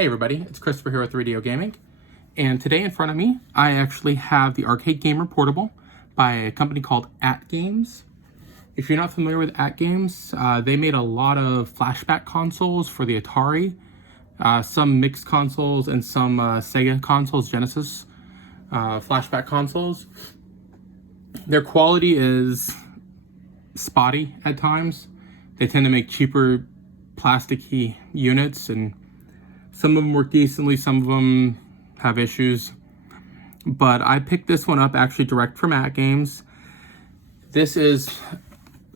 Hey everybody, it's Christopher here with Radio Gaming, and today in front of me I actually have the Arcade Gamer Portable by a company called AtGames. If you're not familiar with AtGames, they made a lot of flashback consoles for the Atari, some mixed consoles, and some Sega consoles, Genesis flashback consoles. Their quality is spotty at times. They tend to make cheaper plasticky units, and some of them work decently, some of them have issues. But I picked this one up actually direct from AtGames. This is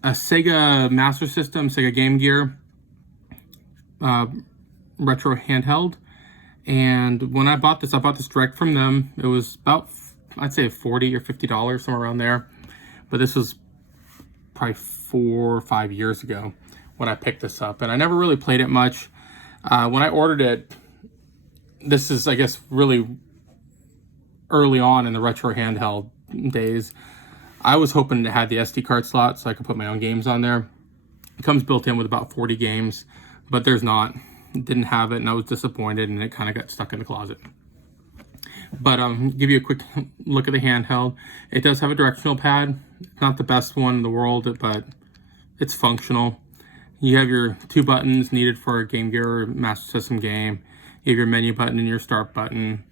a Sega Master System, Sega Game Gear retro handheld. And when I bought this direct from them. It was about, I'd say $40 or $50, somewhere around there. But this was probably 4 or 5 years ago when I picked this up. And I never really played it much. When I ordered it, this is, I guess, really early on in the retro handheld days. I was hoping it had the SD card slot so I could put my own games on there. It comes built in with about 40 games, but there's not. It didn't have it, and I was disappointed, and it kind of got stuck in the closet. But give you a quick look at the handheld. It does have a directional pad. Not the best one in the world, but it's functional. You have your 2 buttons needed for a Game Gear or Master System game. You have your menu button and your start button.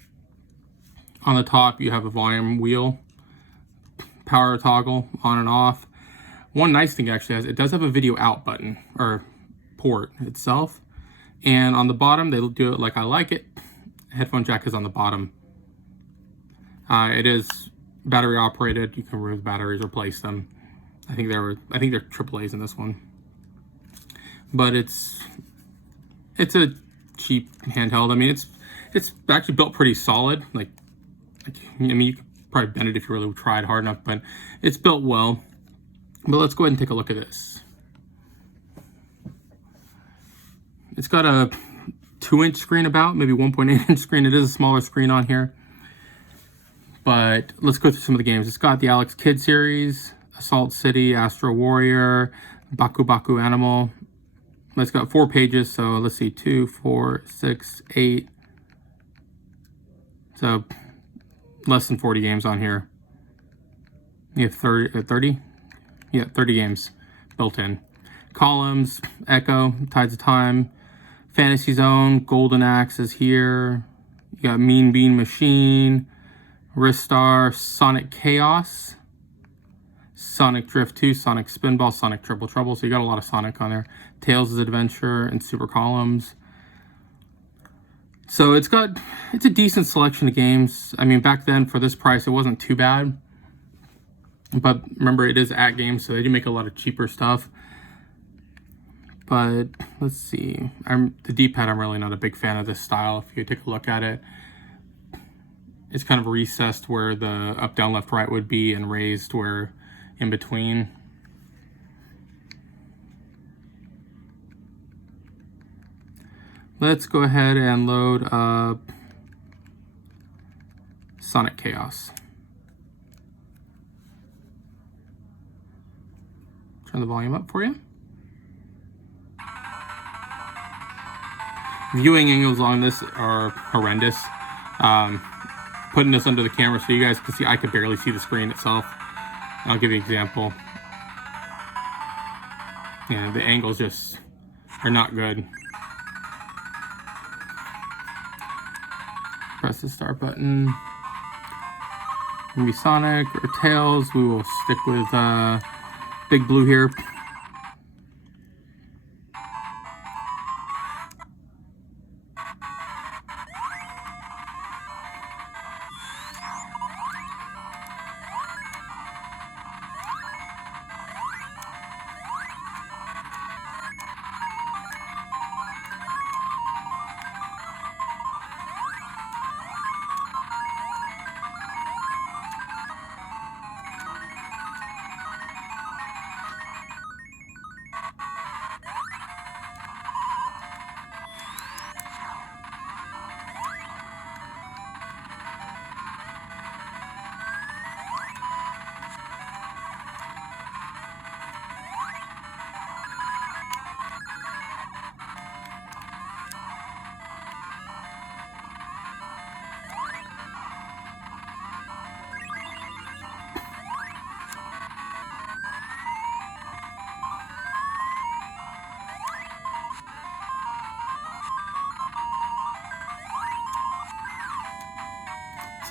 On the top, you have a volume wheel, power toggle on and off. One nice thing it actually has, it does have a video out button, or port itself. And on the bottom, they do it like I like it. Headphone jack is on the bottom. It is battery operated. You can remove the batteries, replace them. I think they're AAA's in this one. But it's a cheap handheld. I mean, it's actually built pretty solid. I mean, you could probably bend it if you really tried hard enough, but it's built well. But let's go ahead and take a look at this. It's got a 2-inch screen, about maybe 1.8-inch screen. It is a smaller screen on here. But let's go through some of the games. It's got the Alex Kidd series, Assault City, Astro Warrior, Baku Baku Animal. It's got 4 pages, so let's see, 2, 4, 6, 8. So less than 40 games on here. You have 30? Yeah, 30 games built in. Columns, Ecco, Tides of Time, Fantasy Zone, Golden Axe is here. You got Mean Bean Machine, Ristar, Sonic Chaos, Sonic Drift 2, Sonic Spinball, Sonic Triple Trouble. So you got a lot of Sonic on there. Tales' Adventure and Super Columns. So it's a decent selection of games. I mean, back then for this price, it wasn't too bad. But remember, it is AtGames, so they do make a lot of cheaper stuff. But let's see. The D-pad, I'm really not a big fan of this style. If you take a look at it, it's kind of recessed where the up, down, left, right would be, and raised where in between. Let's go ahead and load up Sonic Chaos. Turn the volume up for you. Viewing angles on this are horrendous. Putting this under the camera so you guys can see, I could barely see the screen itself. I'll give you an example. Yeah, the angles just are not good. Press the start button. Maybe Sonic or Tails. We will stick with Big Blue here.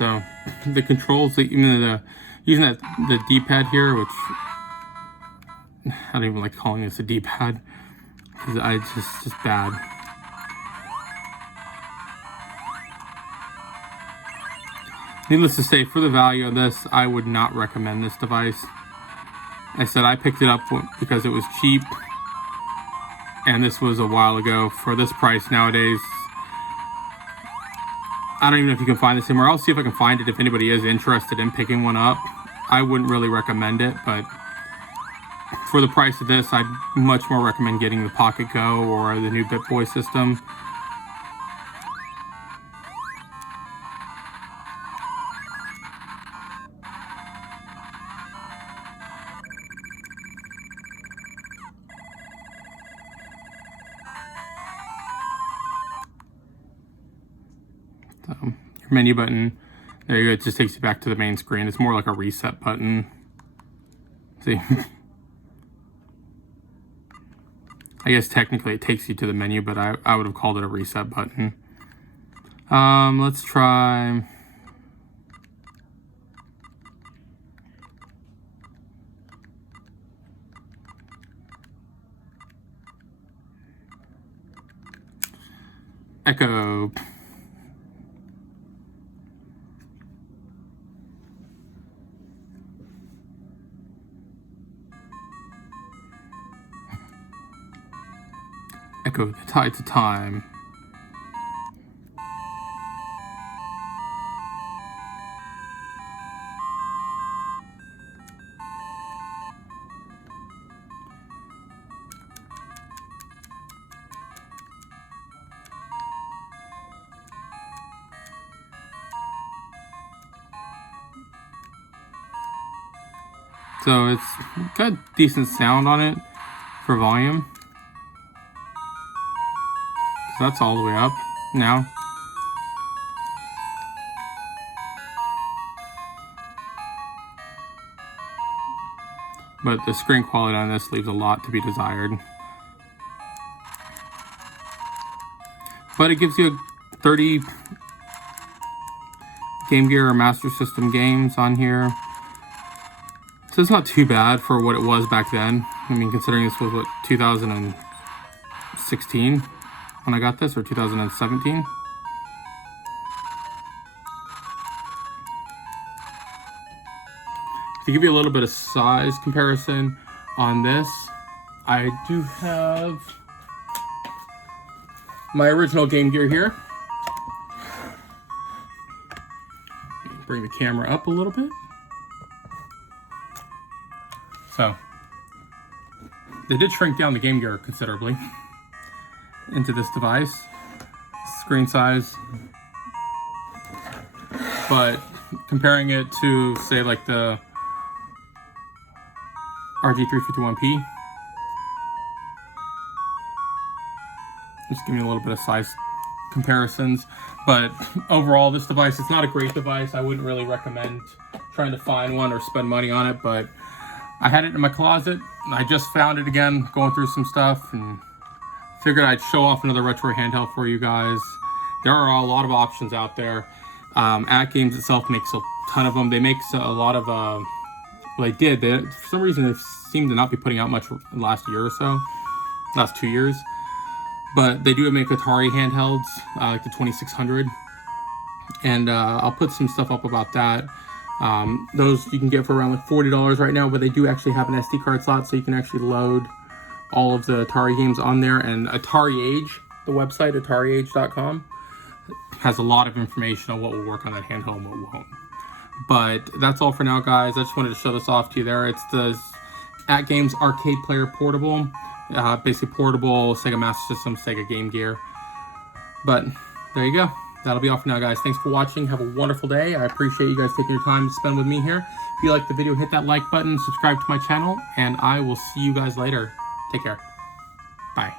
So the controls, even using the D-pad here, which I don't even like calling this a D-pad, because it's just bad. Needless to say, for the value of this, I would not recommend this device. I said I picked it up because it was cheap, and this was a while ago. For this price nowadays, I don't even know if you can find this anywhere. I'll see if I can find it if anybody is interested in picking one up. I wouldn't really recommend it, but for the price of this, I'd much more recommend getting the Pocket Go or the new BitBoy system. Your menu button, there you go, it just takes you back to the main screen. It's more like a reset button. See? I guess technically it takes you to the menu, but I would have called it a reset button. Let's try... Ecco. Ecco, the tides of time. So it's got decent sound on it for volume. So that's all the way up now. But the screen quality on this leaves a lot to be desired. But it gives you 30 Game Gear or Master System games on here. So it's not too bad for what it was back then. I mean, considering this was, what, 2016 when I got this, or 2017? To give you a little bit of size comparison on this, I do have my original Game Gear here. Bring the camera up a little bit. So, they did shrink down the Game Gear considerably into this device, screen size, but comparing it to, say, like the RG351P, just give me a little bit of size comparisons. But overall, this device, it's not a great device. I wouldn't really recommend trying to find one or spend money on it, but I had it in my closet. I just found it again, going through some stuff, and figured I'd show off another retro handheld for you guys. There are a lot of options out there. AtGames itself makes a ton of them. They make a lot of, well, they did. For some reason, they seem to not be putting out much in the last year or so, last 2 years. But they do make Atari handhelds, like the 2600. And I'll put some stuff up about that. Those you can get for around like $40 right now, but they do actually have an SD card slot, so you can actually load all of the Atari games on there. And Atari Age, the website, atariage.com, has a lot of information on what will work on that handheld and what won't. But that's all for now, guys. I just wanted to show this off to you there. It's the AtGames Arcade Player Portable. Basically portable Sega Master System, Sega Game Gear. But there you go. That'll be all for now, guys. Thanks for watching. Have a wonderful day. I appreciate you guys taking your time to spend with me here. If you liked the video, hit that like button, subscribe to my channel, and I will see you guys later. Take care. Bye.